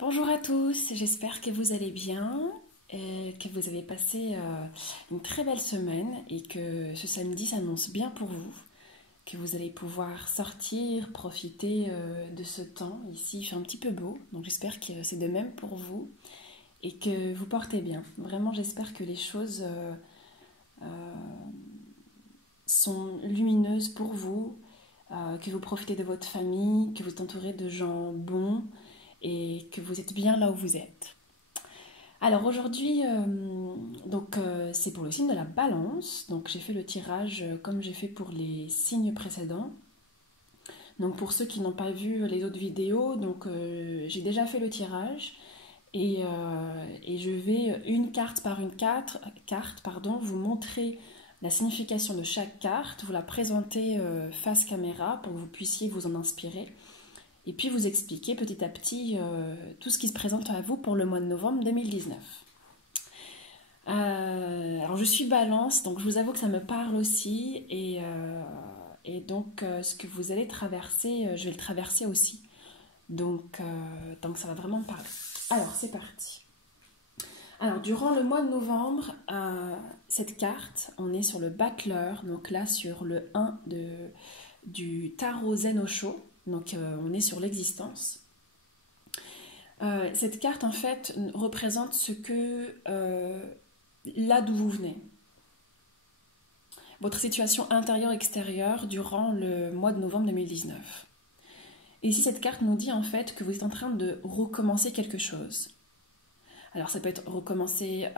Bonjour à tous, j'espère que vous allez bien, que vous avez passé une très belle semaine et que ce samedi s'annonce bien pour vous, que vous allez pouvoir sortir, profiter de ce temps. Ici, il fait un petit peu beau, donc j'espère que c'est de même pour vous et que vous portez bien. Vraiment, j'espère que les choses sont lumineuses pour vous, que vous profitez de votre famille, que vous êtes entouré de gens bons et que vous êtes bien là où vous êtes. Alors aujourd'hui, c'est pour le signe de la balance. Donc j'ai fait le tirage comme j'ai fait pour les signes précédents. Donc pour ceux qui n'ont pas vu les autres vidéos, j'ai déjà fait le tirage et je vais une carte par une carte, vous montrer la signification de chaque carte, vous la présenter face caméra pour que vous puissiez vous en inspirer. Et puis vous expliquer petit à petit tout ce qui se présente à vous pour le mois de novembre 2019. Alors je suis balance, donc je vous avoue que ça me parle aussi. Ce que vous allez traverser, je vais le traverser aussi. Donc ça va vraiment me parler. Alors c'est parti. Alors durant le mois de novembre, cette carte, on est sur le battleur, donc là sur le 1 du tarot Zen Osho. Donc on est sur l'existence. Cette carte en fait représente ce que là d'où vous venez. Votre situation intérieure-extérieure durant le mois de novembre 2019. Et ici cette carte nous dit en fait que vous êtes en train de recommencer quelque chose. Alors ça peut être recommencer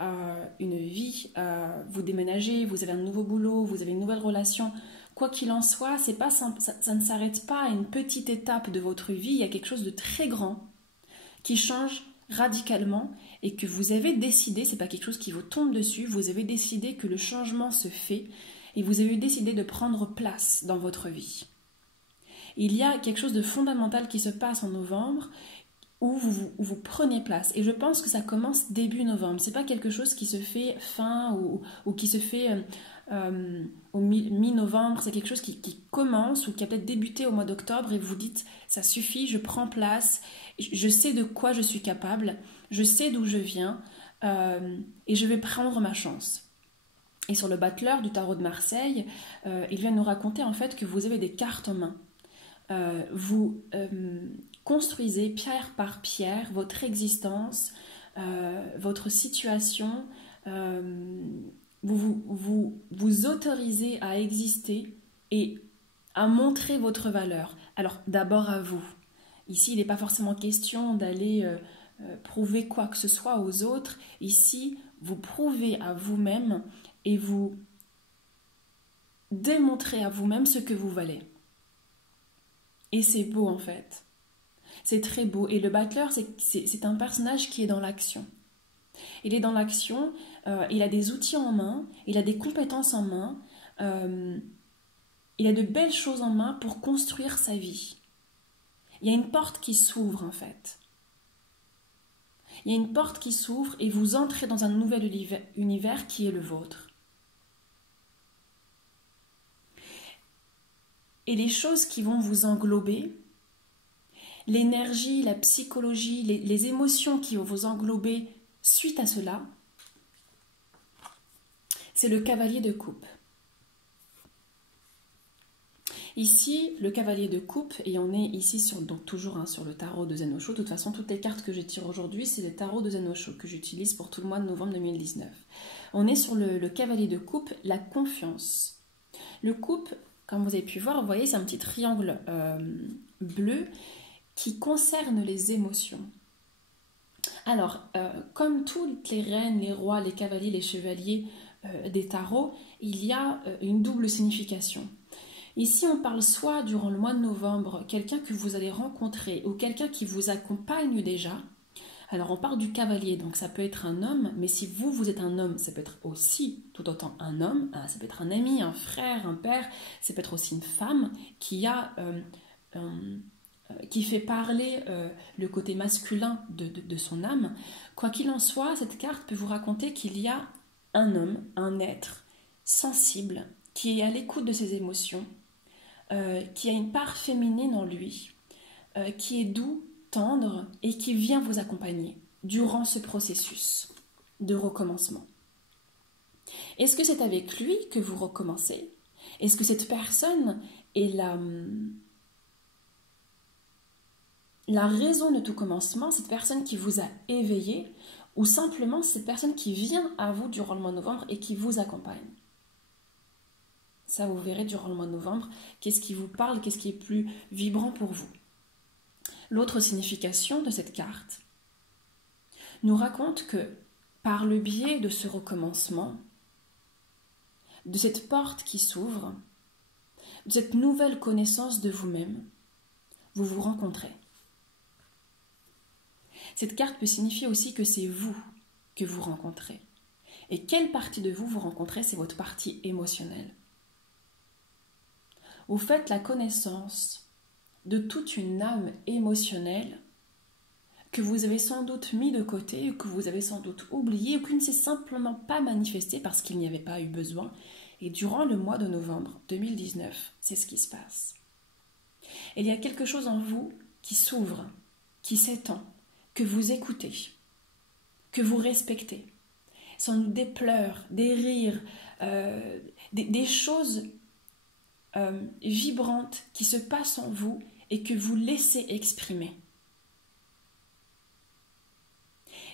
une vie, vous déménagez, vous avez un nouveau boulot, vous avez une nouvelle relation. Quoi qu'il en soit, c'est pas simple, ça ne s'arrête pas à une petite étape de votre vie, il y a quelque chose de très grand qui change radicalement et que vous avez décidé, c'est pas quelque chose qui vous tombe dessus, vous avez décidé que le changement se fait et vous avez décidé de prendre place dans votre vie. Il y a quelque chose de fondamental qui se passe en novembre où vous prenez place. Et je pense que ça commence début novembre. C'est pas quelque chose qui se fait fin ou qui se fait au mi-novembre. C'est quelque chose qui commence ou qui a peut-être débuté au mois d'octobre et vous dites ça suffit, je prends place, je sais de quoi je suis capable, je sais d'où je viens et je vais prendre ma chance. Et sur le battleur du tarot de Marseille, il vient nous raconter en fait que vous avez des cartes en main. Vous construisez pierre par pierre votre existence, votre situation, vous autorisez à exister et à montrer votre valeur. Alors d'abord à vous. Ici, il n'est pas forcément question d'aller prouver quoi que ce soit aux autres. Ici, vous prouvez à vous-même et vous démontrez à vous-même ce que vous valez. Et c'est beau en fait. C'est très beau. Et le battleur, c'est un personnage qui est dans l'action. Il est dans l'action, il a des outils en main, il a des compétences en main, il a de belles choses en main pour construire sa vie. Il y a une porte qui s'ouvre en fait. Il y a une porte qui s'ouvre et vous entrez dans un nouvel univers qui est le vôtre. Et les choses qui vont vous englober, l'énergie, la psychologie, les émotions qui vont vous englober suite à cela, c'est le cavalier de coupe. Ici, le cavalier de coupe, et on est ici toujours sur le tarot de Zen Osho. De toute façon, toutes les cartes que je tire aujourd'hui, c'est le tarot de Zen Osho que j'utilise pour tout le mois de novembre 2019. On est sur le cavalier de coupe, la confiance. Le coupe, comme vous avez pu voir, vous voyez, c'est un petit triangle bleu qui concerne les émotions. Alors, comme toutes les reines, les rois, les cavaliers, les chevaliers des tarots, il y a une double signification. Ici, on parle soit durant le mois de novembre, quelqu'un que vous allez rencontrer ou quelqu'un qui vous accompagne déjà. Alors, on parle du cavalier, donc ça peut être un homme, mais si vous êtes un homme, ça peut être aussi tout autant un homme, ça peut être un ami, un frère, un père, ça peut être aussi une femme qui fait parler le côté masculin de son âme. Quoi qu'il en soit, cette carte peut vous raconter qu'il y a un homme, un être sensible, qui est à l'écoute de ses émotions, qui a une part féminine en lui, qui est doux, tendre et qui vient vous accompagner durant ce processus de recommencement. Est-ce que c'est avec lui que vous recommencez? Est-ce que cette personne est la raison de tout commencement, cette personne qui vous a éveillé, ou simplement cette personne qui vient à vous durant le mois de novembre et qui vous accompagne? Ça, vous verrez durant le mois de novembre, qu'est-ce qui vous parle, qu'est-ce qui est plus vibrant pour vous. L'autre signification de cette carte nous raconte que par le biais de ce recommencement, de cette porte qui s'ouvre, de cette nouvelle connaissance de vous-même, vous vous rencontrez. Cette carte peut signifier aussi que c'est vous que vous rencontrez. Et quelle partie de vous rencontrez? C'est votre partie émotionnelle. Vous faites la connaissance de toute une âme émotionnelle que vous avez sans doute mis de côté, ou que vous avez sans doute oublié, ou qui ne s'est simplement pas manifestée parce qu'il n'y avait pas eu besoin. Et durant le mois de novembre 2019, c'est ce qui se passe. Et il y a quelque chose en vous qui s'ouvre, qui s'étend, que vous écoutez, que vous respectez. Sans doute des pleurs, des rires, des choses vibrantes qui se passent en vous et que vous laissez exprimer.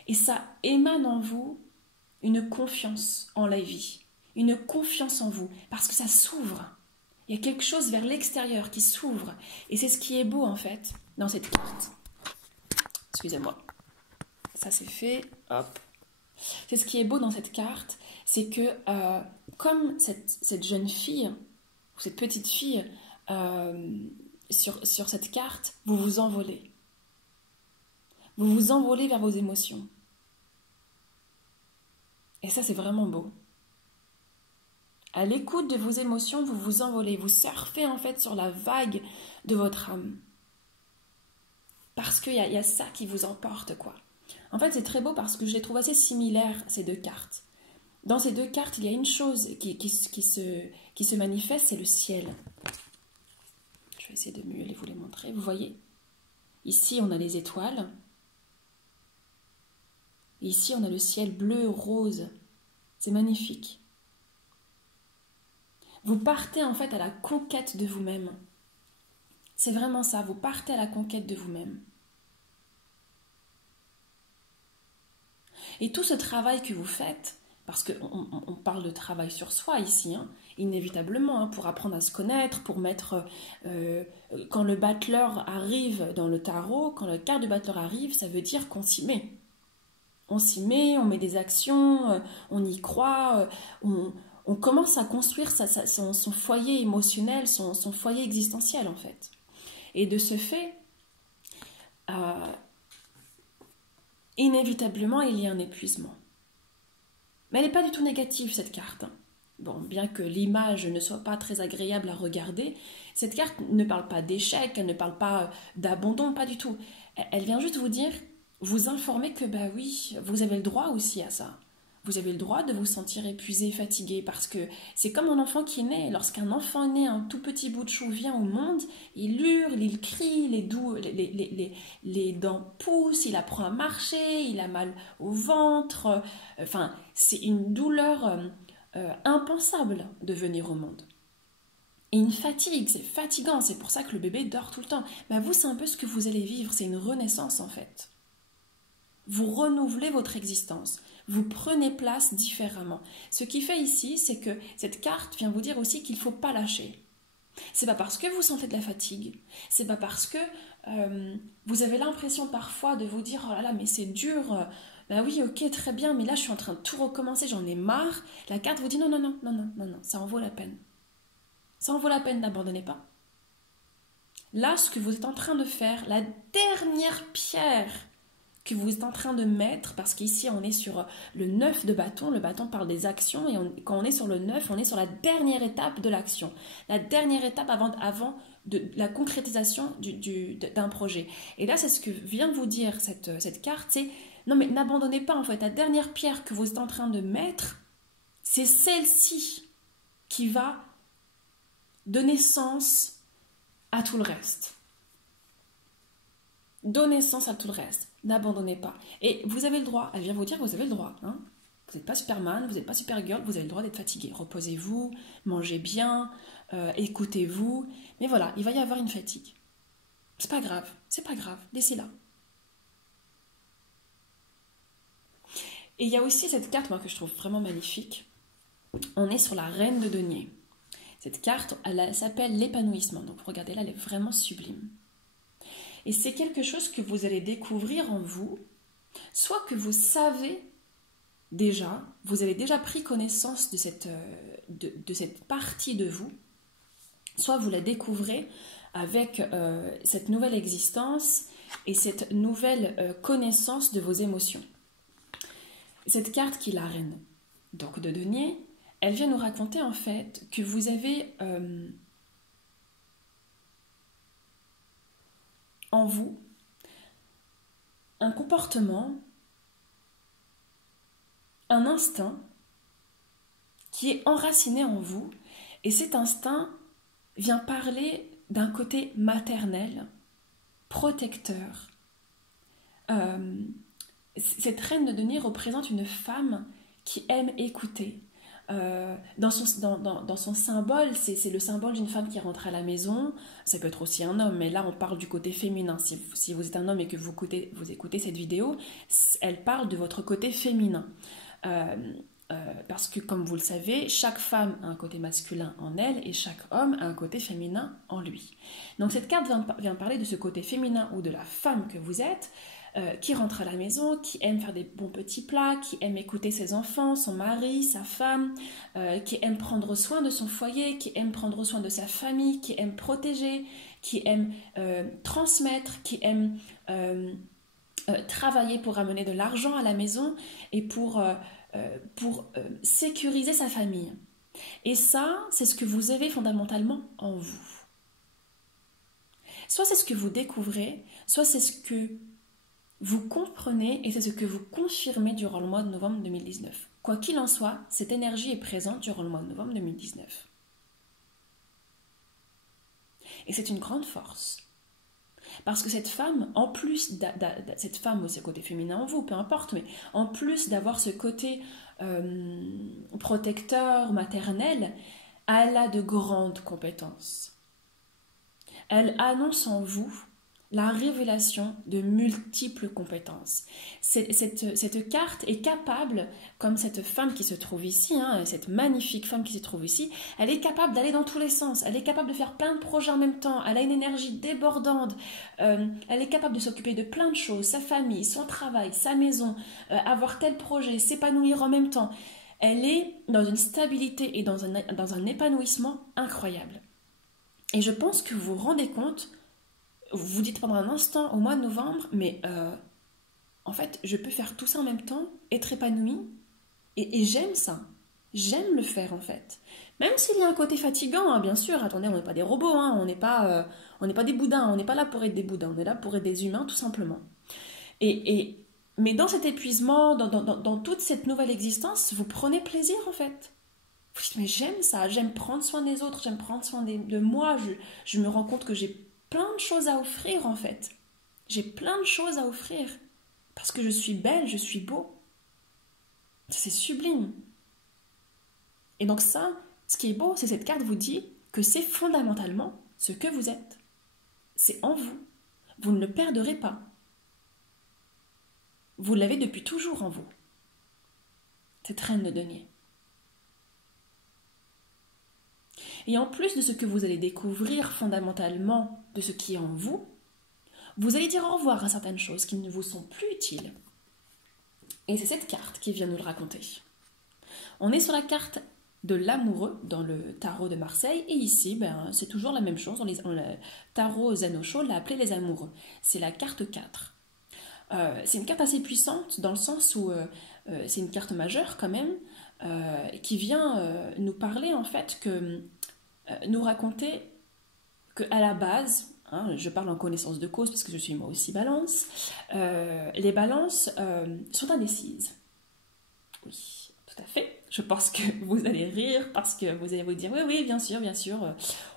Et ça émane en vous une confiance en la vie, une confiance en vous, parce que ça s'ouvre. Il y a quelque chose vers l'extérieur qui s'ouvre. Et c'est ce qui est beau en fait dans cette carte. Excusez-moi. Ça c'est fait. Hop. C'est ce qui est beau dans cette carte, c'est que comme cette jeune fille, ou cette petite fille, sur cette carte, vous vous envolez. Vous vous envolez vers vos émotions. Et ça, c'est vraiment beau. À l'écoute de vos émotions, vous vous envolez. Vous surfez en fait sur la vague de votre âme. Parce qu'il y a ça qui vous emporte, quoi. En fait, c'est très beau parce que je les trouve assez similaires, ces deux cartes. Dans ces deux cartes, il y a une chose qui se manifeste, c'est le ciel. Je vais essayer de mieux vous les montrer. Vous voyez? Ici, on a les étoiles. Et ici, on a le ciel bleu, rose. C'est magnifique. Vous partez en fait à la conquête de vous-même. C'est vraiment ça, vous partez à la conquête de vous-même. Et tout ce travail que vous faites, parce qu'on parle de travail sur soi ici, inévitablement, pour apprendre à se connaître, pour mettre... quand le battleur arrive dans le tarot, quand le quart du battleur arrive, ça veut dire qu'on s'y met. On s'y met, on met des actions, on y croit, on commence à construire son foyer émotionnel, son foyer existentiel en fait. Et de ce fait, inévitablement, il y a un épuisement. Mais elle n'est pas du tout négative cette carte. Bon, bien que l'image ne soit pas très agréable à regarder, cette carte ne parle pas d'échec, elle ne parle pas d'abandon, pas du tout. Elle vient juste vous dire... vous informer que, bah oui, vous avez le droit aussi à ça. Vous avez le droit de vous sentir épuisé, fatigué, parce que c'est comme un enfant qui naît. Lorsqu'un enfant naît, un tout petit bout de chou vient au monde, il hurle, il crie, les dents poussent, il apprend à marcher, il a mal au ventre. Enfin, c'est une douleur impensable de venir au monde. Et une fatigue, c'est fatigant, c'est pour ça que le bébé dort tout le temps. Bah vous, c'est un peu ce que vous allez vivre, c'est une renaissance en fait. Vous renouvelez votre existence, vous prenez place différemment. Ce qui fait ici, c'est que cette carte vient vous dire aussi qu'il ne faut pas lâcher. C'est pas parce que vous sentez de la fatigue, c'est pas parce que vous avez l'impression parfois de vous dire « oh là là, mais c'est dur, bah oui, ok, très bien, mais là je suis en train de tout recommencer, j'en ai marre ». La carte vous dit « non, non, non, non, non, non, non, ça en vaut la peine. Ça en vaut la peine, n'abandonnez pas ». Là, ce que vous êtes en train de faire, la dernière pierre que vous êtes en train de mettre, parce qu'ici on est sur le 9 de bâton, le bâton parle des actions, et quand on est sur le 9, on est sur la dernière étape de l'action, la dernière étape avant de la concrétisation d'un projet. Et là, c'est ce que vient vous dire cette carte, c'est non mais n'abandonnez pas en fait, la dernière pierre que vous êtes en train de mettre, c'est celle-ci qui va donner sens à tout le reste. Donnez sens à tout le reste. N'abandonnez pas. Et vous avez le droit, elle vient vous dire que vous avez le droit. Hein. Vous n'êtes pas Superman, vous n'êtes pas Supergirl, vous avez le droit d'être fatigué. Reposez-vous, mangez bien, écoutez-vous. Mais voilà, il va y avoir une fatigue. C'est pas grave, laissez-la. Et il y a aussi cette carte, moi, que je trouve vraiment magnifique. On est sur la reine de denier. Cette carte, elle s'appelle l'épanouissement. Donc regardez là, elle est vraiment sublime. Et c'est quelque chose que vous allez découvrir en vous, soit que vous savez déjà, vous avez déjà pris connaissance de cette partie de vous, soit vous la découvrez avec cette nouvelle existence et cette nouvelle connaissance de vos émotions. Cette carte qui est la reine donc de denier, elle vient nous raconter en fait que vous avez en vous un comportement, un instinct qui est enraciné en vous, et cet instinct vient parler d'un côté maternel, protecteur. Cette reine de denier représente une femme qui aime écouter. Dans son symbole, c'est le symbole d'une femme qui rentre à la maison. Ça peut être aussi un homme, mais là on parle du côté féminin. Si vous êtes un homme et que vous écoutez cette vidéo, elle parle de votre côté féminin. Parce que comme vous le savez, chaque femme a un côté masculin en elle et chaque homme a un côté féminin en lui. Donc cette carte vient parler de ce côté féminin ou de la femme que vous êtes, qui rentre à la maison, qui aime faire des bons petits plats, qui aime écouter ses enfants, son mari, sa femme, qui aime prendre soin de son foyer, qui aime prendre soin de sa famille, qui aime protéger, qui aime transmettre, qui aime travailler pour amener de l'argent à la maison et pour sécuriser sa famille. Et ça, c'est ce que vous avez fondamentalement en vous. Soit c'est ce que vous découvrez, soit c'est ce que vous comprenez et c'est ce que vous confirmez durant le mois de novembre 2019. Quoi qu'il en soit, cette énergie est présente durant le mois de novembre 2019. Et c'est une grande force. Parce que cette femme, en plus, cette femme ou ce côté féminin en vous, peu importe, mais en plus d'avoir ce côté protecteur, maternel, elle a de grandes compétences. Elle annonce en vous la révélation de multiples compétences. Cette carte est capable, comme cette femme qui se trouve ici, cette magnifique femme qui se trouve ici, elle est capable d'aller dans tous les sens, elle est capable de faire plein de projets en même temps, elle a une énergie débordante, elle est capable de s'occuper de plein de choses, sa famille, son travail, sa maison, avoir tel projet, s'épanouir en même temps. Elle est dans une stabilité et dans un épanouissement incroyable. Et je pense que vous vous rendez compte, vous vous dites pendant un instant au mois de novembre, mais en fait, je peux faire tout ça en même temps, être épanouie, et j'aime ça. J'aime le faire en fait. Même s'il y a un côté fatigant, bien sûr, attendez, on n'est pas des robots, on n'est pas des boudins, on n'est pas là pour être des boudins, on est là pour être des humains tout simplement. Mais dans cet épuisement, dans toute cette nouvelle existence, vous prenez plaisir en fait. Vous dites, mais j'aime ça, j'aime prendre soin des autres, j'aime prendre soin de moi, je me rends compte que j'ai plein de choses à offrir en fait. J'ai plein de choses à offrir. Parce que je suis belle, je suis beau. C'est sublime. Et donc ça, ce qui est beau, c'est cette carte vous dit que c'est fondamentalement ce que vous êtes. C'est en vous. Vous ne le perdrez pas. Vous l'avez depuis toujours en vous. Cette reine de denier. Et en plus de ce que vous allez découvrir fondamentalement de ce qui est en vous, vous allez dire au revoir à certaines choses qui ne vous sont plus utiles. Et c'est cette carte qui vient nous le raconter. On est sur la carte de l'amoureux dans le tarot de Marseille, et ici, c'est toujours la même chose. Le tarot Zenosho l'a appelé les amoureux. C'est la carte 4. C'est une carte assez puissante dans le sens où c'est une carte majeure quand même, qui vient nous parler en fait nous raconter qu'à la base, je parle en connaissance de cause parce que je suis moi aussi balance, les balances sont indécises. Oui, tout à fait. Je pense que vous allez rire parce que vous allez vous dire oui, oui, bien sûr,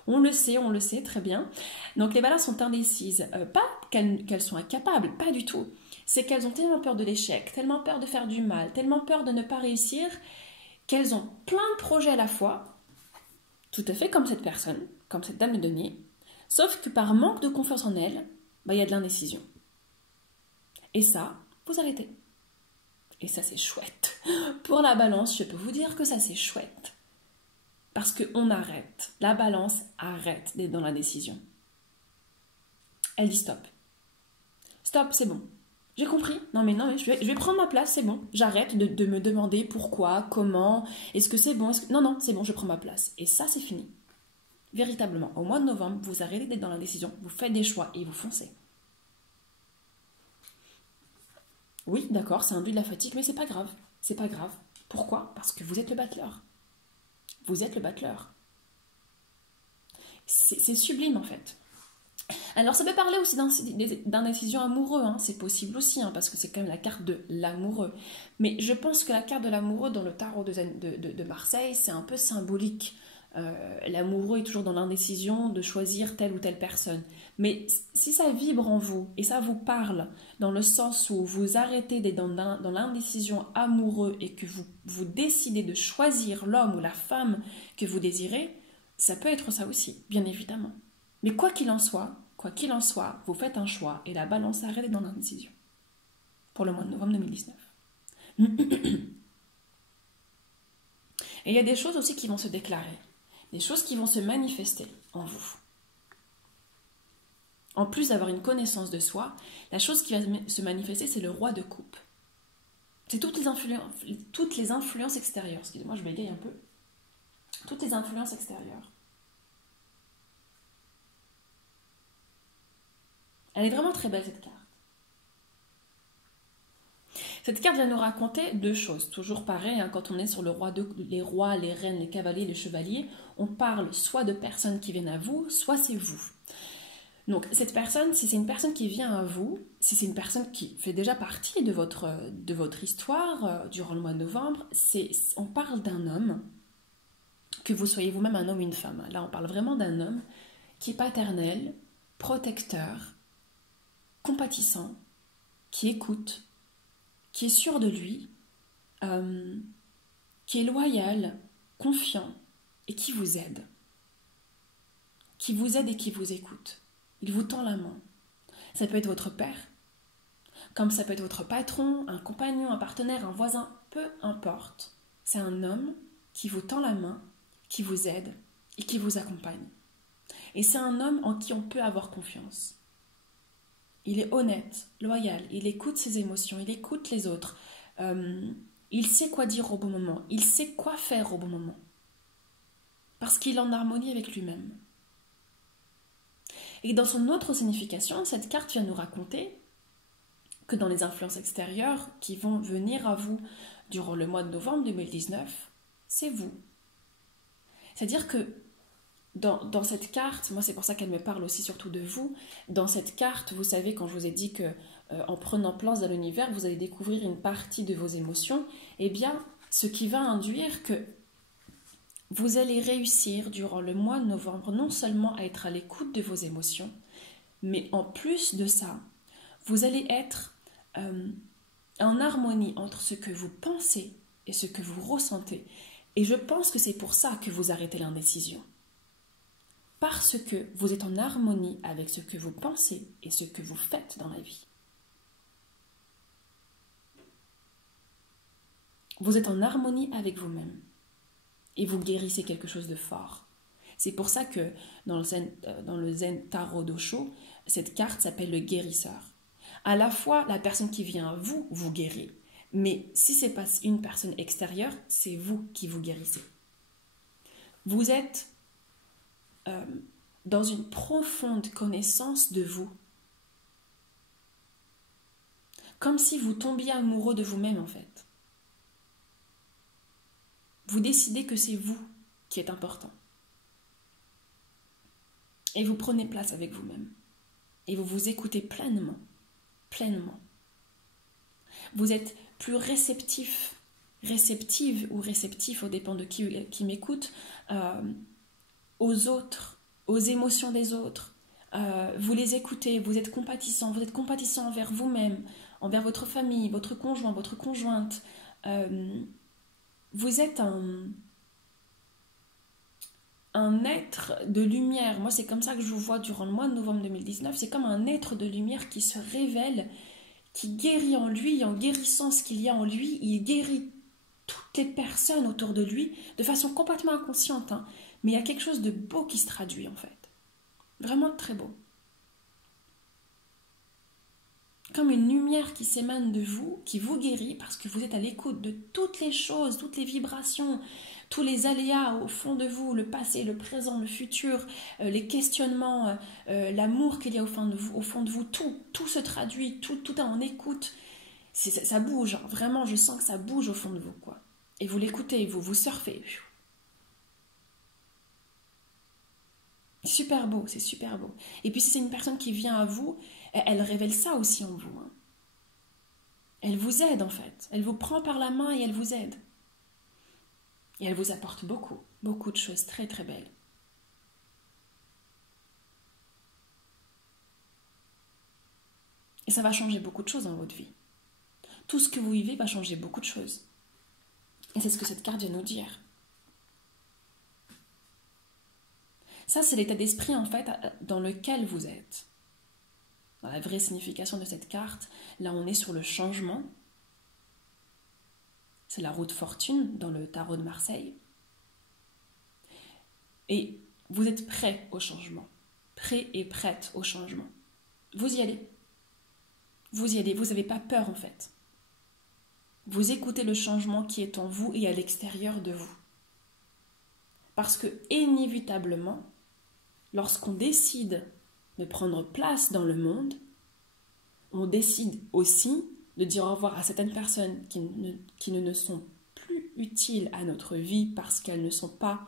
on le sait, très bien. Donc les balances sont indécises. Pas qu'elles sont incapables, pas du tout. C'est qu'elles ont tellement peur de l'échec, tellement peur de faire du mal, tellement peur de ne pas réussir, qu'elles ont plein de projets à la fois, tout à fait comme cette personne, comme cette dame de denier, sauf que par manque de confiance en elle, il y a de l'indécision. Et ça, vous arrêtez. Et ça, c'est chouette. Pour la balance, je peux vous dire que ça, c'est chouette. Parce qu'on arrête. La balance arrête d'être dans la décision. Elle dit stop. Stop, c'est bon. J'ai compris. Non, mais je vais prendre ma place, c'est bon. J'arrête de me demander pourquoi, comment, est-ce que c'est bon. Non, c'est bon, je prends ma place. Et ça, c'est fini. Véritablement, au mois de novembre, vous arrêtez d'être dans la décision, vous faites des choix et vous foncez. Oui, d'accord, ça induit de la fatigue, mais c'est pas grave. C'est pas grave. Pourquoi? Parce que vous êtes le battleur. Vous êtes le battleur. C'est sublime en fait. Alors ça peut parler aussi d'indécision amoureux, hein. C'est possible aussi, hein, parce que c'est quand même la carte de l'amoureux. Mais je pense que la carte de l'amoureux dans le tarot de Marseille, c'est un peu symbolique. L'amoureux est toujours dans l'indécision de choisir telle ou telle personne. Mais si ça vibre en vous et ça vous parle dans le sens où vous arrêtez d'être dans l'indécision amoureuse et que vous décidez de choisir l'homme ou la femme que vous désirez, ça peut être ça aussi, bien évidemment. Mais quoi qu'il en soit, vous faites un choix et la balance arrête dans l'indécision. Pour le mois de novembre 2019. Et il y a des choses aussi qui vont se déclarer. Des choses qui vont se manifester en vous. En plus d'avoir une connaissance de soi, la chose qui va se manifester, c'est le roi de coupe. C'est toutes les influences extérieures. Excusez-moi, je bégaye un peu. Toutes les influences extérieures. Elle est vraiment très belle, cette carte. Cette carte vient nous raconter deux choses. Toujours pareil, hein, quand on est sur les rois, les reines, les cavaliers, les chevaliers, on parle soit de personnes qui viennent à vous, soit c'est vous. Donc cette personne, si c'est une personne qui vient à vous, si c'est une personne qui fait déjà partie de votre histoire durant le mois de novembre, on parle d'un homme, que vous soyez vous-même un homme ou une femme. Là, on parle vraiment d'un homme qui est paternel, protecteur, compatissant, qui écoute, qui est sûr de lui, qui est loyal, confiant et qui vous aide. Qui vous aide et qui vous écoute. Il vous tend la main. Ça peut être votre père, comme ça peut être votre patron, un compagnon, un partenaire, un voisin, peu importe. C'est un homme qui vous tend la main, qui vous aide et qui vous accompagne. Et c'est un homme en qui on peut avoir confiance. Il est honnête, loyal, il écoute ses émotions, il écoute les autres. Il sait quoi dire au bon moment, il sait quoi faire au bon moment. Parce qu'il est en harmonie avec lui-même. Et dans son autre signification, cette carte vient nous raconter que dans les influences extérieures qui vont venir à vous durant le mois de novembre 2019, c'est vous. C'est-à-dire que dans cette carte, moi c'est pour ça qu'elle me parle aussi surtout de vous, dans cette carte, vous savez, quand je vous ai dit que en prenant place dans l'univers, vous allez découvrir une partie de vos émotions, eh bien, ce qui va induire que vous allez réussir durant le mois de novembre non seulement à être à l'écoute de vos émotions, mais en plus de ça, vous allez être en harmonie entre ce que vous pensez et ce que vous ressentez. Et je pense que c'est pour ça que vous arrêtez l'indécision. Parce que vous êtes en harmonie avec ce que vous pensez et ce que vous faites dans la vie. Vous êtes en harmonie avec vous-même. Et vous guérissez quelque chose de fort. C'est pour ça que dans le Zen Tarot d'Osho, cette carte s'appelle le guérisseur. À la fois, la personne qui vient à vous, vous guérit. Mais si ce n'est pas une personne extérieure, c'est vous qui vous guérissez. Vous êtes dans une profonde connaissance de vous. Comme si vous tombiez amoureux de vous-même en fait. Vous décidez que c'est vous qui êtes important. Et vous prenez place avec vous-même. Et vous vous écoutez pleinement. Pleinement. Vous êtes plus réceptif réceptive ou réceptif, au dépend de qui m'écoute, aux autres, aux émotions des autres. Vous les écoutez, vous êtes compatissant envers vous-même, envers votre famille, votre conjoint, votre conjointe. Vous êtes un être de lumière. Moi, c'est comme ça que je vous vois durant le mois de novembre 2019. C'est comme un être de lumière qui se révèle, qui guérit en lui, en guérissant ce qu'il y a en lui. Il guérit toutes les personnes autour de lui de façon complètement inconsciente. Hein. Mais il y a quelque chose de beau qui se traduit en fait. Vraiment très beau. Comme une lumière qui s'émane de vous, qui vous guérit parce que vous êtes à l'écoute de toutes les choses, toutes les vibrations, tous les aléas au fond de vous, le passé, le présent, le futur, les questionnements, l'amour qu'il y a au fond de vous, tout se traduit, tout est en écoute. Ça bouge, hein. Vraiment, je sens que ça bouge au fond de vous, quoi. Et vous l'écoutez, vous surfez. Super beau, c'est super beau. Et puis si c'est une personne qui vient à vous, elle révèle ça aussi en vous. Hein. Elle vous aide en fait. Elle vous prend par la main et elle vous aide. Et elle vous apporte beaucoup de choses très très belles. Et ça va changer beaucoup de choses dans votre vie. Tout ce que vous vivez va changer beaucoup de choses. Et c'est ce que cette carte vient nous dire. Ça, c'est l'état d'esprit en fait dans lequel vous êtes. Dans la vraie signification de cette carte, là on est sur le changement. C'est la roue de fortune dans le tarot de Marseille. Et vous êtes prêt au changement. Prêt et prête au changement. Vous y allez. Vous y allez. Vous n'avez pas peur en fait. Vous écoutez le changement qui est en vous et à l'extérieur de vous. Parce que inévitablement, lorsqu'on décide de prendre place dans le monde, on décide aussi de dire au revoir à certaines personnes qui ne sont plus utiles à notre vie parce qu'elles ne sont pas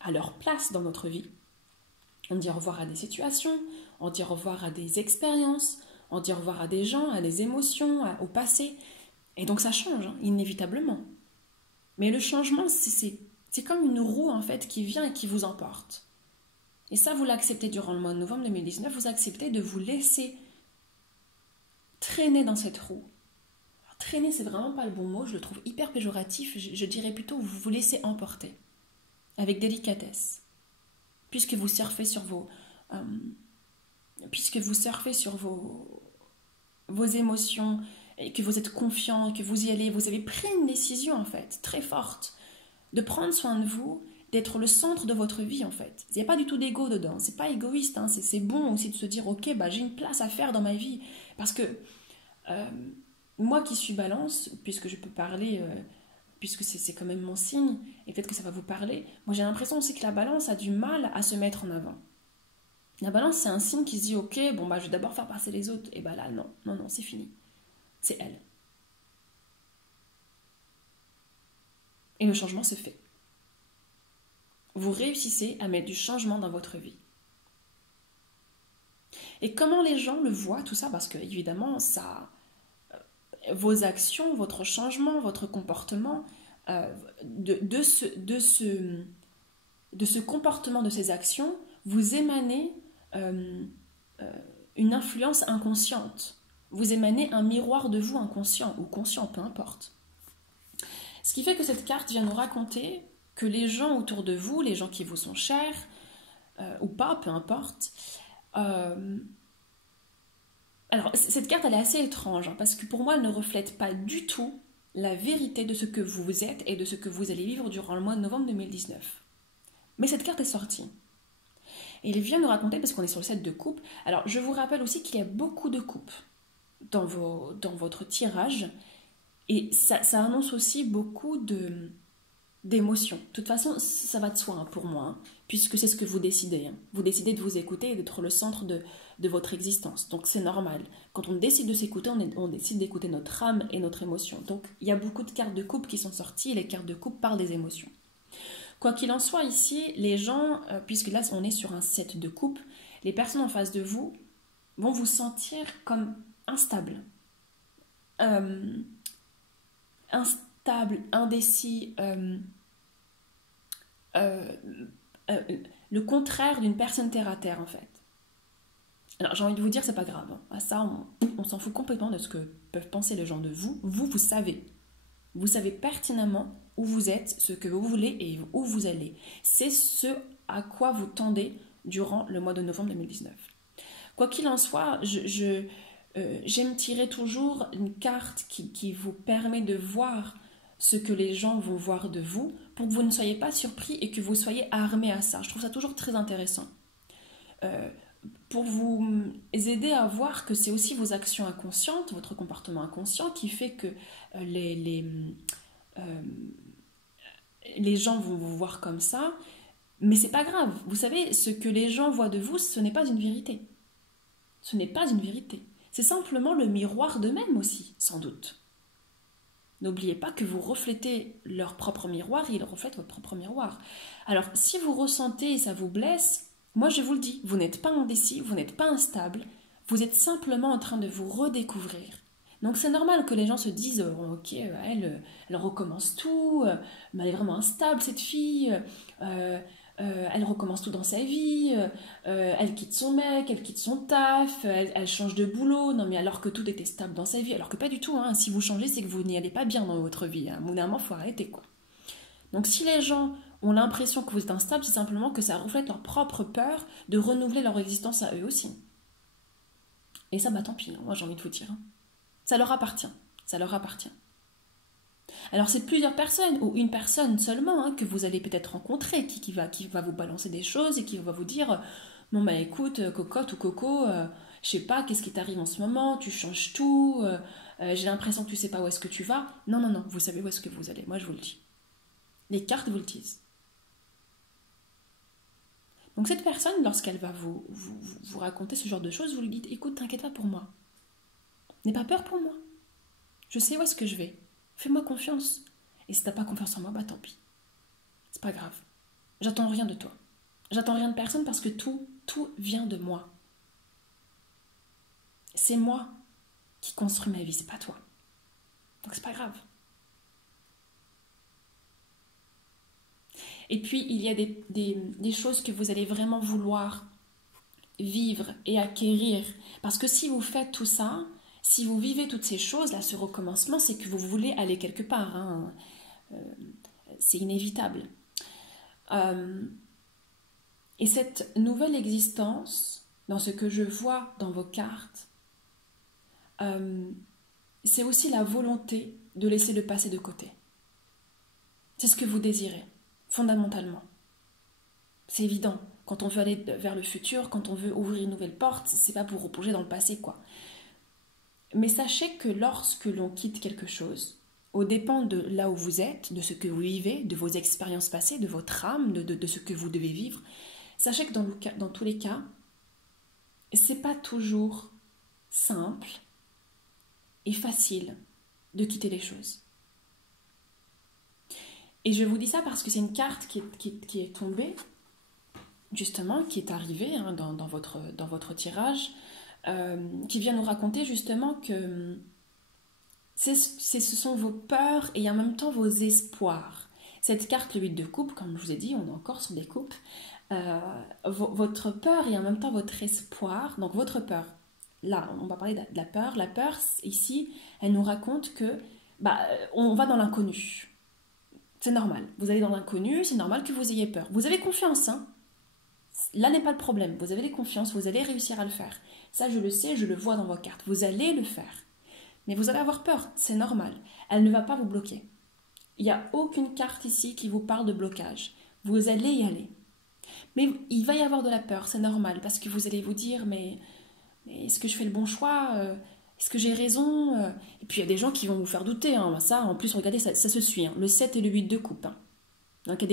à leur place dans notre vie. On dit au revoir à des situations, on dit au revoir à des expériences, on dit au revoir à des gens, à des émotions, au passé. Et donc ça change, hein, inévitablement. Mais le changement, c'est comme une roue en fait qui vient et qui vous emporte. Et ça, vous l'acceptez durant le mois de novembre 2019, vous acceptez de vous laisser traîner dans cette roue. Alors, traîner, c'est vraiment pas le bon mot, je le trouve hyper péjoratif, je dirais plutôt vous vous laissez emporter, avec délicatesse. Puisque vous surfez sur vos émotions, et que vous êtes confiant, que vous y allez, vous avez pris une décision en fait, très forte, de prendre soin de vous, d'être le centre de votre vie en fait. Il n'y a pas du tout d'ego dedans, c'est pas égoïste, hein. C'est bon aussi de se dire ok, j'ai une place à faire dans ma vie. Parce que moi qui suis balance, puisque je peux parler, puisque c'est quand même mon signe, et peut-être que ça va vous parler, moi j'ai l'impression aussi que la balance a du mal à se mettre en avant. La balance c'est un signe qui se dit ok, je vais d'abord faire passer les autres, et là non, c'est fini. C'est elle. Et le changement se fait. Vous réussissez à mettre du changement dans votre vie. Et comment les gens le voient, tout ça, parce que évidemment, vos actions, votre changement, votre comportement, de ce comportement, de ces actions, vous émanez une influence inconsciente. Vous émanez un miroir de vous inconscient ou conscient, peu importe. Ce qui fait que cette carte vient nous raconter que les gens autour de vous, les gens qui vous sont chers, ou pas, peu importe. Alors, cette carte, elle est assez étrange, hein, parce que pour moi, elle ne reflète pas du tout la vérité de ce que vous êtes et de ce que vous allez vivre durant le mois de novembre 2019. Mais cette carte est sortie. Et il vient nous raconter, parce qu'on est sur le 7 de coupe, alors je vous rappelle aussi qu'il y a beaucoup de coupes dans votre tirage, et ça annonce aussi beaucoup d'émotions. De toute façon, ça va de soi, hein, pour moi, hein, puisque c'est ce que vous décidez. Hein. Vous décidez de vous écouter et d'être le centre de votre existence. Donc c'est normal. Quand on décide de s'écouter, on décide d'écouter notre âme et notre émotion. Donc il y a beaucoup de cartes de coupe qui sont sorties, et les cartes de coupe parlent des émotions. Quoi qu'il en soit, ici, les gens, puisque là on est sur un 7 de coupe, les personnes en face de vous vont vous sentir comme instables. Instables instable, indécis, euh, euh, le contraire d'une personne terre à terre en fait. Alors j'ai envie de vous dire, c'est pas grave. Hein. À ça, on s'en fout complètement de ce que peuvent penser les gens de vous. Vous savez. Vous savez pertinemment où vous êtes, ce que vous voulez et où vous allez. C'est ce à quoi vous tendez durant le mois de novembre 2019. Quoi qu'il en soit, j'aime tirer toujours une carte qui vous permet de voir ce que les gens vont voir de vous pour que vous ne soyez pas surpris et que vous soyez armé à ça. Je trouve ça toujours très intéressant. Pour vous aider à voir que c'est aussi vos actions inconscientes, votre comportement inconscient qui fait que euh, les gens vont vous voir comme ça, mais c'est pas grave. Vous savez, ce que les gens voient de vous, ce n'est pas une vérité. Ce n'est pas une vérité. C'est simplement le miroir d'eux-mêmes aussi, sans doute. N'oubliez pas que vous reflétez leur propre miroir et ils reflètent votre propre miroir. Alors, si vous ressentez et ça vous blesse, moi je vous le dis, vous n'êtes pas indécis, vous n'êtes pas instable, vous êtes simplement en train de vous redécouvrir. Donc c'est normal que les gens se disent ok, elle recommence tout, mais elle est vraiment instable cette fille, elle recommence tout dans sa vie, elle quitte son mec, elle quitte son taf, elle change de boulot, non mais alors que tout était stable dans sa vie, alors que pas du tout, hein. Si vous changez c'est que vous n'y allez pas bien dans votre vie, hein. Au bout d'un moment, faut arrêter quoi. Donc si les gens ont l'impression que vous êtes instable, c'est simplement que ça reflète leur propre peur de renouveler leur existence à eux aussi. Et ça, bah tant pis, hein, moi j'ai envie de vous dire. Hein. Ça leur appartient, ça leur appartient. Alors c'est plusieurs personnes, ou une personne seulement, hein, que vous allez peut-être rencontrer, qui va vous balancer des choses et qui va vous dire « Bon bah écoute, cocotte ou coco, je sais pas, qu'est-ce qui t'arrive en ce moment, tu changes tout, j'ai l'impression que tu sais pas où est-ce que tu vas. » Non, non, non, vous savez où est-ce que vous allez, moi je vous le dis. Les cartes vous le disent. Donc cette personne, lorsqu'elle va vous raconter ce genre de choses, vous lui dites « Écoute, t'inquiète pas pour moi. N'aie pas peur pour moi. Je sais où est-ce que je vais. Fais-moi confiance. Et si t'as pas confiance en moi, bah tant pis. C'est pas grave. J'attends rien de toi. J'attends rien de personne parce que tout vient de moi. C'est moi qui construis ma vie, c'est pas toi. Donc c'est pas grave. Et puis il y a des choses que vous allez vraiment vouloir vivre et acquérir. Parce que si vous faites tout ça, si vous vivez toutes ces choses, là, ce recommencement, c'est que vous voulez aller quelque part. Hein. C'est inévitable. Et cette nouvelle existence, dans ce que je vois dans vos cartes, c'est aussi la volonté de laisser le passé de côté. C'est ce que vous désirez, fondamentalement. C'est évident. Quand on veut aller vers le futur, quand on veut ouvrir une nouvelle porte, c'est pas pour replonger dans le passé, quoi. Mais sachez que lorsque l'on quitte quelque chose, au dépend de là où vous êtes, de ce que vous vivez, de vos expériences passées, de votre âme, de ce que vous devez vivre, sachez que dans tous les cas, c'est pas toujours simple et facile de quitter les choses. Et je vous dis ça parce que c'est une carte qui est tombée, justement, qui est arrivée hein, dans votre tirage, qui vient nous raconter justement que ce sont vos peurs et en même temps vos espoirs. Cette carte, le 8 de coupe, comme je vous ai dit, on est encore sur des coupes, votre peur et en même temps votre espoir, donc votre peur, là on va parler de la peur. La peur ici, elle nous raconte que on va dans l'inconnu. C'est normal, vous allez dans l'inconnu, c'est normal que vous ayez peur. Vous avez confiance, hein. Là n'est pas le problème, vous avez confiance, vous allez réussir à le faire. Ça je le sais, je le vois dans vos cartes, vous allez le faire. Mais vous allez avoir peur, c'est normal. Elle ne va pas vous bloquer. Il n'y a aucune carte ici qui vous parle de blocage. Vous allez y aller. Mais il va y avoir de la peur, c'est normal, parce que vous allez vous dire, mais est-ce que je fais le bon choix Est-ce que j'ai raison Et puis il y a des gens qui vont vous faire douter. Hein. Ça, en plus, regardez, ça se suit. Hein. Le 7 et le 8 de coupe. Hein. Donc,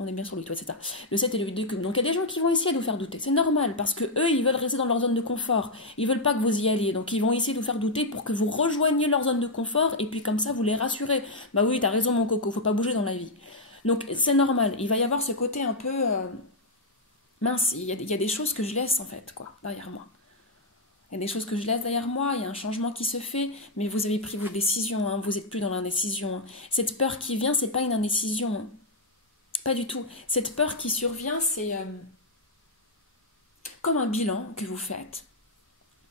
on est bien sur le 8, ouais, c'est ça. Le 7 et le 8 de coupe. Donc il y a des gens qui vont essayer de vous faire douter. C'est normal, parce que eux, ils veulent rester dans leur zone de confort. Ils veulent pas que vous y alliez. Donc ils vont essayer de vous faire douter pour que vous rejoigniez leur zone de confort, et puis comme ça, vous les rassurez. Bah oui, t'as raison, mon coco, faut pas bouger dans la vie. Donc c'est normal. Il va y avoir ce côté un peu... mince, il y a des choses que je laisse, en fait, quoi, derrière moi. Il y a des choses que je laisse derrière moi, il y a un changement qui se fait, mais vous avez pris vos décisions, hein, vous n'êtes plus dans l'indécision. Hein. Cette peur qui vient, c'est pas une indécision. Hein. Pas du tout. Cette peur qui survient, c'est comme un bilan que vous faites.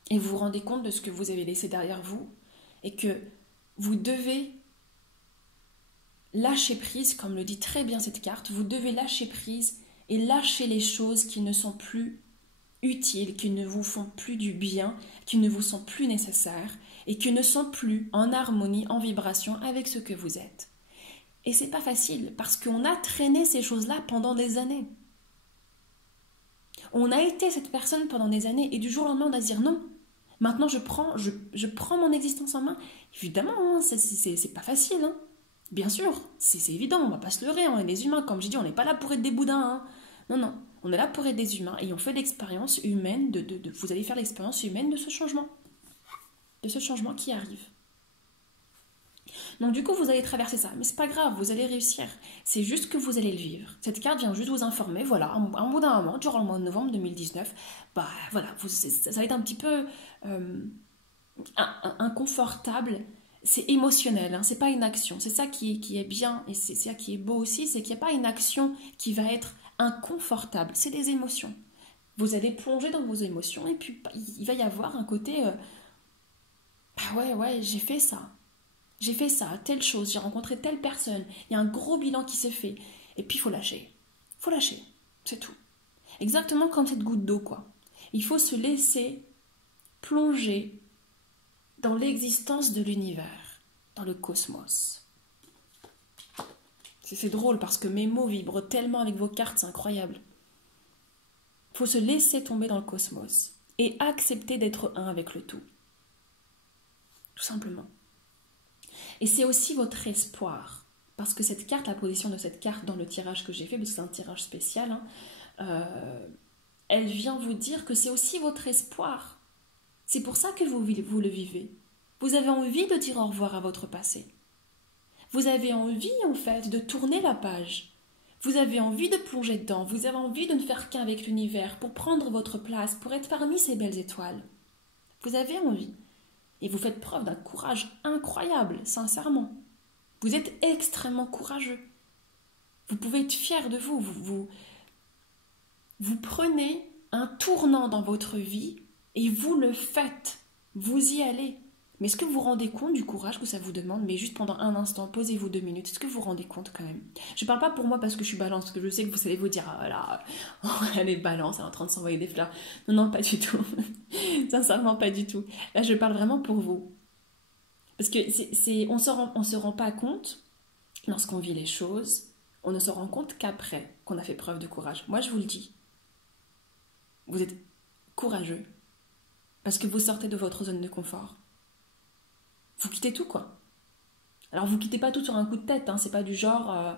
Et vous vous rendez compte de ce que vous avez laissé derrière vous. Et que vous devez lâcher prise, comme le dit très bien cette carte, vous devez lâcher prise et lâcher les choses qui ne sont plus utiles, qui ne vous font plus du bien, qui ne vous sont plus nécessaires et qui ne sont plus en harmonie, en vibration avec ce que vous êtes. Et c'est pas facile parce qu'on a traîné ces choses-là pendant des années. On a été cette personne pendant des années et du jour au lendemain on a dit non. Maintenant je prends mon existence en main. Évidemment, hein, c'est pas facile. Hein. Bien sûr, c'est évident, on va pas se leurrer, on est des humains, comme j'ai dit, on n'est pas là pour être des boudins. Hein. Non, non, on est là pour être des humains et on fait l'expérience humaine vous allez faire l'expérience humaine de ce changement qui arrive. Donc du coup, vous allez traverser ça, mais c'est pas grave, vous allez réussir. C'est juste que vous allez le vivre. Cette carte vient juste vous informer, voilà, un bout d'un moment, durant le mois de novembre 2019, bah voilà, ça va être un petit peu inconfortable. C'est émotionnel, hein, c'est pas une action. C'est ça qui est bien et c'est ça qui est beau aussi, c'est qu'il n'y a pas une action qui va être inconfortable, c'est des émotions. Vous allez plonger dans vos émotions et puis il va y avoir un côté ouais, j'ai fait ça. J'ai fait ça, telle chose, j'ai rencontré telle personne. Il y a un gros bilan qui se fait. Et puis il faut lâcher. Il faut lâcher, c'est tout. Exactement comme cette goutte d'eau, quoi. Il faut se laisser plonger dans l'existence de l'univers, dans le cosmos. C'est drôle parce que mes mots vibrent tellement avec vos cartes, c'est incroyable. Il faut se laisser tomber dans le cosmos et accepter d'être un avec le tout. Tout simplement. Et c'est aussi votre espoir. Parce que cette carte, la position de cette carte dans le tirage que j'ai fait, parce que c'est un tirage spécial, hein, elle vient vous dire que c'est aussi votre espoir. C'est pour ça que vous le vivez. Vous avez envie de dire au revoir à votre passé. Vous avez envie, en fait, de tourner la page. Vous avez envie de plonger dedans. Vous avez envie de ne faire qu'un avec l'univers pour prendre votre place, pour être parmi ces belles étoiles. Vous avez envie. Et vous faites preuve d'un courage incroyable, sincèrement. Vous êtes extrêmement courageux. Vous pouvez être fier de vous. Vous prenez un tournant dans votre vie et vous le faites. Vous y allez. Mais est-ce que vous vous rendez compte du courage que ça vous demande? Mais juste pendant un instant, posez-vous 2 minutes. Est-ce que vous vous rendez compte quand même? Je ne parle pas pour moi parce que je suis balance, parce que je sais que vous allez vous dire, ah voilà, elle est balance, elle est en train de s'envoyer des fleurs. Non, non, pas du tout. Sincèrement, pas du tout. Là, je parle vraiment pour vous. Parce que on se rend pas compte lorsqu'on vit les choses, on ne se rend compte qu'après qu'on a fait preuve de courage. Moi, je vous le dis. Vous êtes courageux parce que vous sortez de votre zone de confort. Vous quittez tout, quoi. Alors, vous quittez pas tout sur un coup de tête, hein, c'est pas du genre...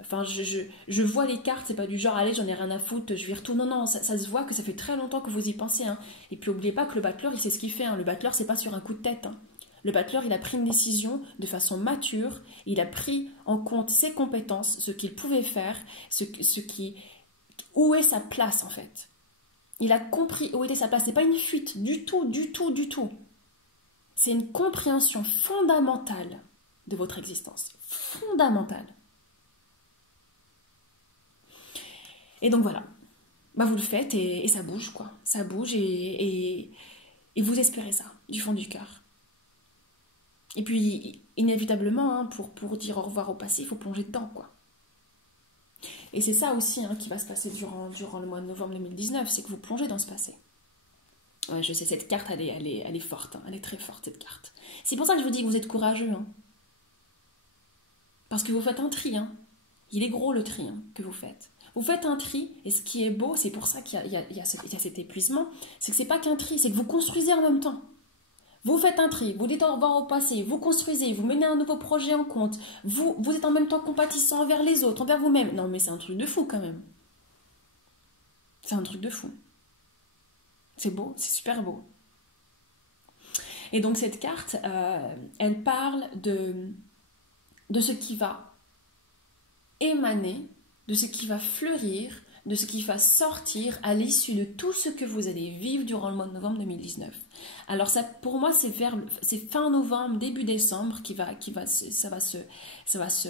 Enfin, je vois les cartes, c'est pas du genre, allez, j'en ai rien à foutre, je vais retourner. Non, non, ça se voit que ça fait très longtemps que vous y pensez. Hein. Et puis, n'oubliez pas que le battleur, il sait ce qu'il fait. Hein. Le battleur, c'est pas sur un coup de tête. Hein. Le battleur, il a pris une décision de façon mature, il a pris en compte ses compétences, ce qu'il pouvait faire, où est sa place, en fait. Il a compris où était sa place. C'est pas une fuite, du tout, du tout, du tout. C'est une compréhension fondamentale de votre existence. Fondamentale. Et donc voilà. Bah vous le faites et ça bouge, quoi. Ça bouge et vous espérez ça, du fond du cœur. Et puis, inévitablement, hein, pour dire au revoir au passé, il faut plonger dedans, quoi. Et c'est ça aussi hein, qui va se passer durant le mois de novembre 2019, c'est que vous plongez dans ce passé. Ouais, je sais, cette carte, elle est forte, hein, elle est très forte, cette carte. C'est pour ça que je vous dis que vous êtes courageux. Hein. Parce que vous faites un tri. Hein. Il est gros le tri hein, que vous faites. Vous faites un tri, et ce qui est beau, c'est pour ça qu'il y a cet épuisement, c'est que c'est pas qu'un tri, c'est que vous construisez en même temps. Vous faites un tri, vous dites au revoir au passé, vous construisez, vous menez un nouveau projet en compte, vous êtes en même temps compatissant envers les autres, envers vous-même. Non mais c'est un truc de fou quand même. C'est un truc de fou. C'est beau, c'est super beau. Et donc cette carte, elle parle de ce qui va émaner, de ce qui va fleurir, de ce qui va sortir à l'issue de tout ce que vous allez vivre durant le mois de novembre 2019. Alors ça, pour moi, c'est fin novembre, début décembre ça va se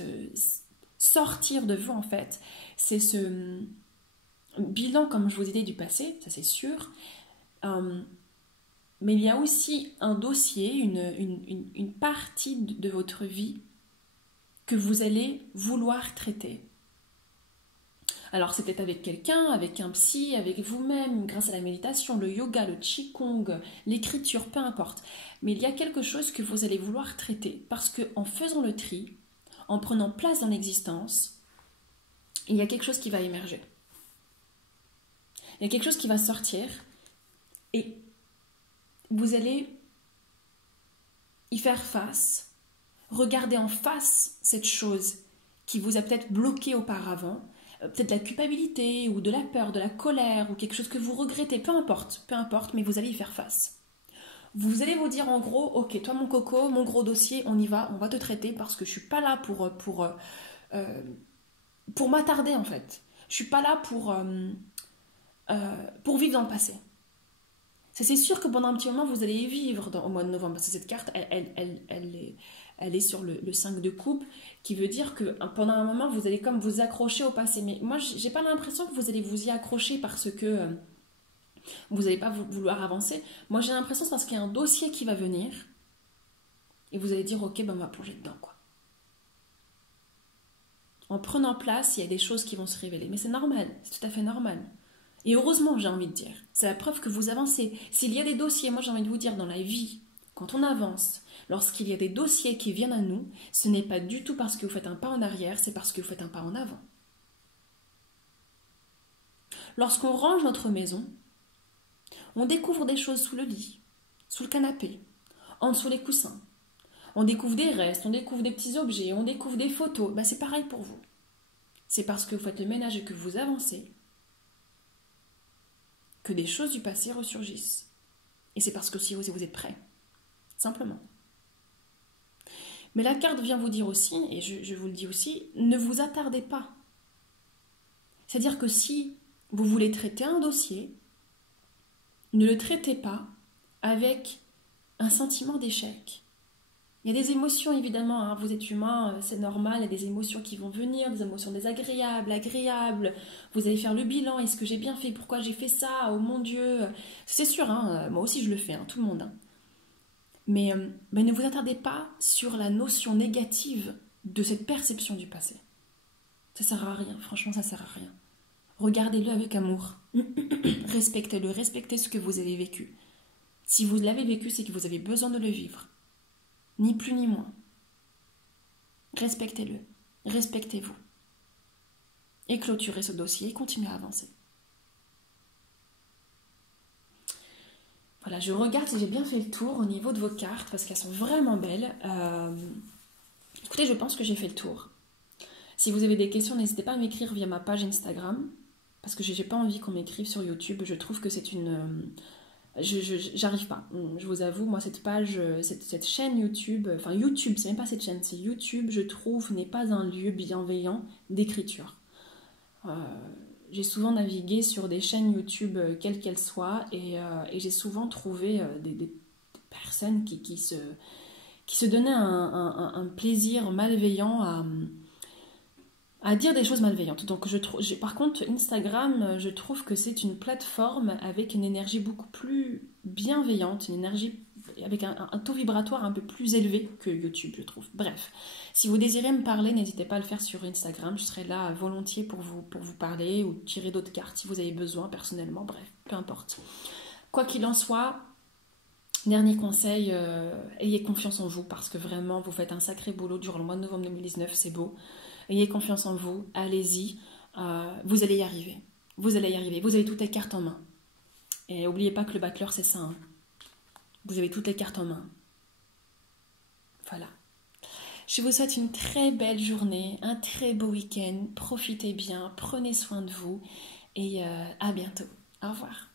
sortir de vous en fait. C'est ce bilan, comme je vous ai dit, du passé, ça c'est sûr. Mais il y a aussi un dossier, une partie de votre vie que vous allez vouloir traiter. Alors c'est peut-être avec quelqu'un, avec un psy, avec vous-même, grâce à la méditation, le yoga, le qigong, l'écriture, peu importe. Mais il y a quelque chose que vous allez vouloir traiter parce qu'en faisant le tri, en prenant place dans l'existence, il y a quelque chose qui va émerger. Il y a quelque chose qui va sortir et vous allez y faire face, regarder en face cette chose qui vous a peut-être bloqué auparavant, peut-être la culpabilité ou de la peur, de la colère ou quelque chose que vous regrettez, peu importe, mais vous allez y faire face. Vous allez vous dire en gros, ok, toi mon coco, mon gros dossier, on y va, on va te traiter parce que je suis pas là pour m'attarder en fait. Je suis pas là pour vivre dans le passé. C'est sûr que pendant un petit moment, vous allez y vivre au mois de novembre, parce que cette carte, elle est sur le 5 de coupe, qui veut dire que pendant un moment, vous allez comme vous accrocher au passé. Mais moi, j'ai pas l'impression que vous allez vous y accrocher parce que vous n'allez pas vouloir avancer. Moi, j'ai l'impression que c'est parce qu'il y a un dossier qui va venir, et vous allez dire, ok, ben on va plonger dedans, quoi. En prenant place, il y a des choses qui vont se révéler. Mais c'est normal, c'est tout à fait normal. Et heureusement, j'ai envie de dire, c'est la preuve que vous avancez. S'il y a des dossiers, moi j'ai envie de vous dire, dans la vie, quand on avance, lorsqu'il y a des dossiers qui viennent à nous, ce n'est pas du tout parce que vous faites un pas en arrière, c'est parce que vous faites un pas en avant. Lorsqu'on range notre maison, on découvre des choses sous le lit, sous le canapé, en dessous les coussins. On découvre des restes, on découvre des petits objets, on découvre des photos. Ben, c'est pareil pour vous. C'est parce que vous faites le ménage et que vous avancez que des choses du passé ressurgissent. Et c'est parce que si vous êtes prêt. Simplement. Mais la carte vient vous dire aussi, et je vous le dis aussi, ne vous attardez pas. C'est-à-dire que si vous voulez traiter un dossier, ne le traitez pas avec un sentiment d'échec. Il y a des émotions, évidemment, hein, vous êtes humain, c'est normal, il y a des émotions qui vont venir, des émotions désagréables, agréables. Vous allez faire le bilan, est-ce que j'ai bien fait, pourquoi j'ai fait ça, oh mon Dieu. C'est sûr, hein, moi aussi je le fais, hein, tout le monde. Hein. Mais ne vous attardez pas sur la notion négative de cette perception du passé. Ça sert à rien, franchement ça sert à rien. Regardez-le avec amour, respectez-le, respectez ce que vous avez vécu. Si vous l'avez vécu, c'est que vous avez besoin de le vivre. Ni plus ni moins. Respectez-le, respectez-vous. Et clôturez ce dossier et continuez à avancer. Voilà, je regarde si j'ai bien fait le tour au niveau de vos cartes parce qu'elles sont vraiment belles. Écoutez, je pense que j'ai fait le tour. Si vous avez des questions, n'hésitez pas à m'écrire via ma page Instagram parce que j'ai pas envie qu'on m'écrive sur YouTube. Je trouve que c'est une... j'arrive pas, je vous avoue, moi cette page, cette chaîne YouTube, enfin YouTube, c'est même pas cette chaîne, c'est YouTube, je trouve, n'est pas un lieu bienveillant d'écriture. J'ai souvent navigué sur des chaînes YouTube, quelles qu'elles soient, et j'ai souvent trouvé des personnes qui se donnaient un plaisir malveillant à dire des choses malveillantes. Donc par contre, Instagram, je trouve que c'est une plateforme avec une énergie beaucoup plus bienveillante, une énergie avec un taux vibratoire un peu plus élevé que YouTube, je trouve. Bref, si vous désirez me parler, n'hésitez pas à le faire sur Instagram. Je serai là volontiers pour vous parler ou tirer d'autres cartes si vous avez besoin personnellement. Bref, peu importe. Quoi qu'il en soit, dernier conseil, ayez confiance en vous parce que vraiment, vous faites un sacré boulot durant le mois de novembre 2019, c'est beau. Ayez confiance en vous, allez-y, vous allez y arriver. Vous allez y arriver, vous avez toutes les cartes en main. Et n'oubliez pas que le battleur, c'est ça. Hein. Vous avez toutes les cartes en main. Voilà. Je vous souhaite une très belle journée, un très beau week-end. Profitez bien, prenez soin de vous et à bientôt. Au revoir.